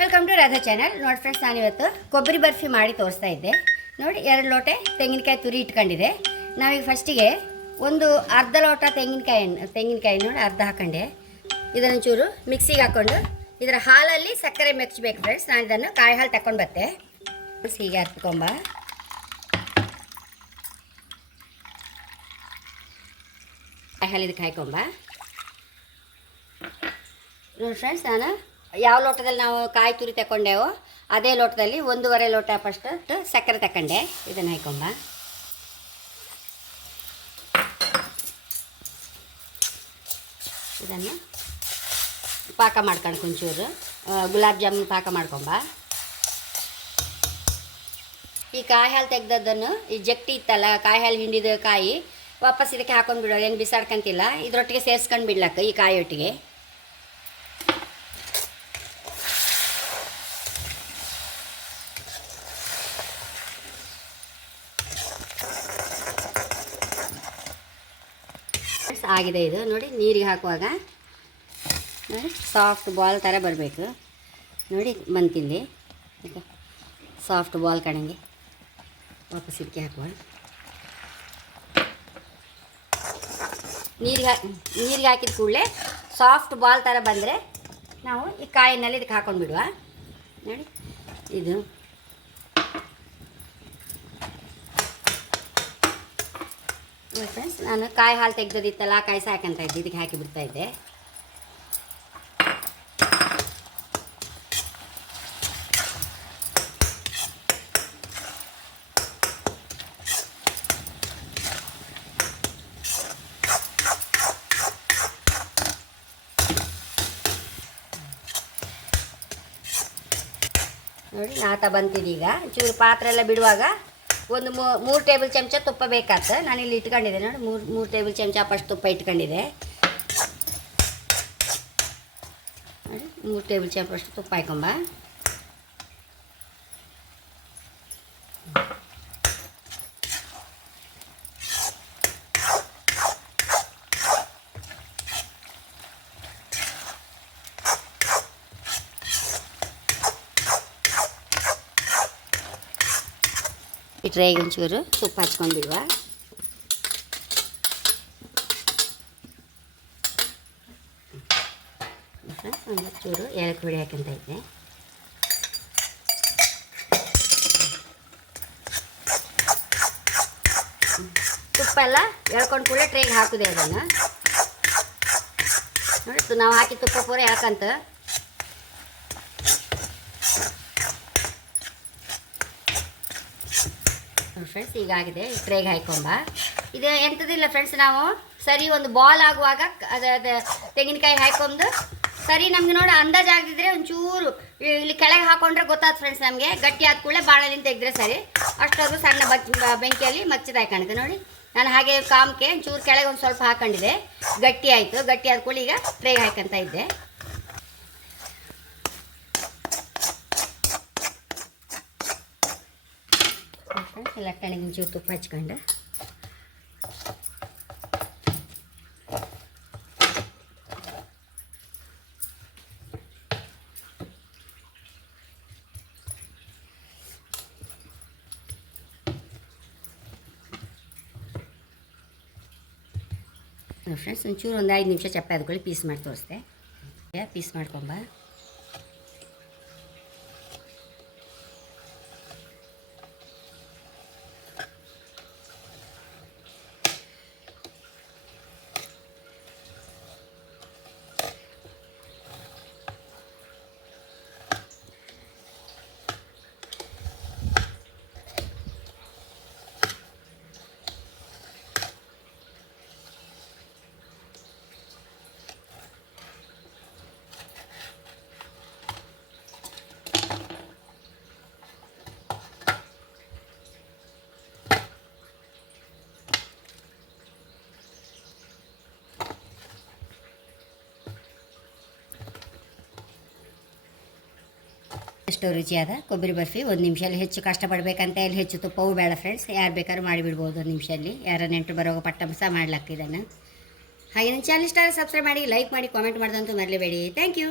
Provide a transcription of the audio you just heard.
Welcome to Radha channel. ನೋಡಿ friends, ನಾನಿವತ್ತು ಕೊಬ್ಬರಿ ಬರ್ಫಿ ಮಾಡಿ ತೋರಿಸ್ತಾ ಇದ್ದೆ. ನೋಡಿ, 2 ಲೋಟ ತೆಂಗಿನಕಾಯಿ ತುರಿ ಇಟ್ಕೊಂಡಿದೆ. ನಾವೀಗ ಫಸ್ಟಿಗೆ ಒಂದು ಅರ್ಧ ಲೋಟ ತೆಂಗಿನಕಾಯಿ ನೋಡಿ ಅರ್ಧ ಹಾಕೊಂಡೆ. ಇದನ್ನು ಚೂರು ಮಿಕ್ಸಿಗೆ ಹಾಕ್ಕೊಂಡು ಇದರ ಹಾಲಲ್ಲಿ ಸಕ್ಕರೆ ಮೆಚ್ಚಬೇಕು ಫ್ರೆಂಡ್ಸ್. ನಾನು ಇದನ್ನು ಕಾಯಿ ಹಾಲು ತಗೊಂಡು ಬತ್ತೆ. ಹೀಗೆ ಹತ್ಕೊಂಬ ಕಾಯಿ ಹಾಲು ಇದಕ್ಕೆ ಹಾಕೊಂಬ. ನೋಡಿ ಫ್ರೆಂಡ್ಸ್, ನಾನು ಯಾವ ಲೋಟದಲ್ಲಿ ನಾವು ಕಾಯಿ ತುರಿ ತಗೊಂಡೆವೋ ಅದೇ ಲೋಟದಲ್ಲಿ 1.5 ಲೋಟ ಫಸ್ಟ್ ಸಕ್ಕರೆ ತಗೊಂಡೆ. ಇದನ್ನು ಹಾಕೊಂಬ. ಇದನ್ನು ಪಾಕ ಮಾಡ್ಕೊಂಡು ಒಂಚೂರು ಗುಲಾಬ್ ಜಾಮೂನ್ ಪಾಕ ಮಾಡ್ಕೊಂಬ. ಈ ಕಾಯಿ ಹಾಲು ತೆಗ್ದದ್ದನ್ನು ಈ ಜಗ್ಟಿ ಇತ್ತಲ್ಲ, ಕಾಯಿ ಹಾಲು ಹಿಂಡಿದ ಕಾಯಿ ವಾಪಸ್ ಇದಕ್ಕೆ ಹಾಕೊಂಡು ಬಿಡೋ, ಏನು ಬಿಸಾಡ್ಕೊಂತಿಲ್ಲ. ಇದರೊಟ್ಟಿಗೆ ಸೇರಿಸ್ಕೊಂಡು ಬಿಡ್ಲಕ್ಕ ಈ ಕಾಯಿ ಒಟ್ಟಿಗೆ. ಆಗಿದೆ ಇದು. ನೋಡಿ, ನೀರಿಗೆ ಹಾಕುವಾಗ ನೋಡಿ ಸಾಫ್ಟ್ ಬಾಲ್ ಥರ ಬರಬೇಕು. ನೋಡಿ ಬಂತಿಲ್ಲಿ ಸಾಫ್ಟ್ ಬಾಲ್ ಕಣಂಗೆ. ವಾಪಸ್ ಇದಕ್ಕೆ ಹಾಕುವ. ನೀರಿಗೆ ಹಾಕಿದ ಕೂಡಲೇ ಸಾಫ್ಟ್ ಬಾಲ್ ಥರ ಬಂದರೆ ನಾವು ಈ ಕಾಯಿನಲ್ಲಿ ಇದಕ್ಕೆ ಹಾಕೊಂಡು ಬಿಡುವ. ನೋಡಿ ಇದು ಫ್ರೆಂಡ್ಸ್, ನಾನು ಕಾಯಿ ಹಾಲು ತೆಗ್ದದಿತ್ತಲ್ಲ, ಕಾಯಿ ಸಾಕಂತ ಇದ್ದೆ, ಇದಕ್ಕೆ ಹಾಕಿ ಬಿಡ್ತಾ ಇದ್ದೆ. ನೋಡಿ ನಾತ ಬಂತಿದೀಗ. ಚೂರು ಪಾತ್ರೆ ಎಲ್ಲ ಬಿಡುವಾಗ ಒಂದು 3 ಟೇಬಲ್ ಚಮಚ ತುಪ್ಪ ಬೇಕಾಗ್ತದೆ. ನಾನಿಲ್ಲಿ ಇಟ್ಕೊಂಡಿದ್ದೆ. ನೋಡಿ, 3 ಟೇಬಲ್ ಚಮಚ ಫಸ್ಟ್ ತುಪ್ಪ ಇಟ್ಕೊಂಡಿದ್ದೆ. ನೋಡಿ, 3 ಟೇಬಲ್ ಚಮಚ ಫಸ್ಟ್ ತುಪ್ಪ ಹಾಕೊಂಬ. ಈ ಟ್ರೈಗೆ ಒಂಚೂರು ತುಪ್ಪ ಹಚ್ಕೊಂಡು ಬಿಡುವ. ಒಂದು ಚೂರು ಏಲಕ್ಕಿ ಪುಡಿ ಹಾಕಂತ ಇದ್ದೆ. ತುಪ್ಪ ಎಲ್ಲ ಎಳ್ಕೊಂಡು ಕೂಡ ಟ್ರೈಗೆ ಹಾಕಿದೆ. ಅದನ್ನು ನೋಡಿ, ನಾವು ಹಾಕಿ ತುಪ್ಪ ಪೂರ ಎಳ್ಕಂತ ಫ್ರೆಂಡ್ಸ್. ಈಗಾಗಿದೆ. ಟ್ರೈಗೆ ಹಾಕೊಂಬ. ಇದು ಎಂಥದಿಲ್ಲ ಫ್ರೆಂಡ್ಸ್, ನಾವು ಸರಿ ಒಂದು ಬಾಲ್ ಆಗುವಾಗ ಅದು ತೆಂಗಿನಕಾಯಿ ಹಾಕೊಂಡು ಸರಿ ನಮಗೆ ನೋಡಿ ಅಂದಾಜು ಆಗದಿದ್ರೆ ಒಂಚೂರು ಇಲ್ಲಿ ಕೆಳಗೆ ಹಾಕೊಂಡ್ರೆ ಗೊತ್ತಾಯ್ತು ಫ್ರೆಂಡ್ಸ್. ನಮಗೆ ಗಟ್ಟಿ ಆದ ಕೂಡಲೇ ಬಾಣಲಿಂದ ತೆಗೆದ್ರೆ ಸರಿ. ಅಷ್ಟೊಂದು ಸಣ್ಣ ಬೆಂಕಿಯಲ್ಲಿ ಮಚ್ಚಿದ ಹಾಕೊಂಡಿದ್ದೆ. ನೋಡಿ, ನಾನು ಹಾಗೆ ಕಾಮ್ಕೆ ಒಂಚೂರು ಕೆಳಗೆ ಒಂದು ಸ್ವಲ್ಪ ಹಾಕೊಂಡಿದ್ದೆ. ಗಟ್ಟಿ ಆಯಿತು. ಗಟ್ಟಿ ಆದ ಕೂಡಲೇ ಈಗ ಟ್ರೈಗೆ ಹಾಕಂತ ಇದ್ದೆ. ಎಲ್ಲ ಕಡೆಗೆ ಒಂಚೂರು ತುಪ್ಪ ಹಚ್ಕೊಂಡು ಫ್ರೆಂಡ್ಸ್, ಒಂಚೂರು ಒಂದು 5 ನಿಮಿಷ ಚಪ್ಪೆ ಆದ್ಕೊಳ್ಳಿ ಪೀಸ್ ಮಾಡಿ ತೋರಿಸ್ದೆ. ಪೀಸ್ ಮಾಡ್ಕೊಂಬ. ಎಷ್ಟು ರುಚಿಯಾದ ಕೊಬ್ಬರಿ ಬರ್ಫಿ. 1 ನಿಮಿಷದಲ್ಲಿ ಹೆಚ್ಚು ಕಷ್ಟಪಡಬೇಕಂತ ಇಲ್ಲಿ ಹೆಚ್ಚು ತುಪ್ಪವೂ ಬೇಡ ಫ್ರೆಂಡ್ಸ್. ಯಾರು ಬೇಕಾದ್ರೂ ಮಾಡಿಬಿಡ್ಬೋದು 1 ನಿಮಿಷದಲ್ಲಿ. ಯಾರ ನೆಂಟರು ಬರೋವಾಗ ಪಟ್ಟ ಸಹ ಮಾಡ್ಲಾಕ ಇದನ್ನು. ಹಾಗೆ ನನ್ನ ಚಾನಲ್ ಇಷ್ಟ ಸಬ್ಸ್ಕ್ರೈಬ್ ಮಾಡಿ, ಲೈಕ್ ಮಾಡಿ, ಕಾಮೆಂಟ್ ಮಾಡೋದಂತೂ ಮರಲೇಬೇಡಿ. Thank you.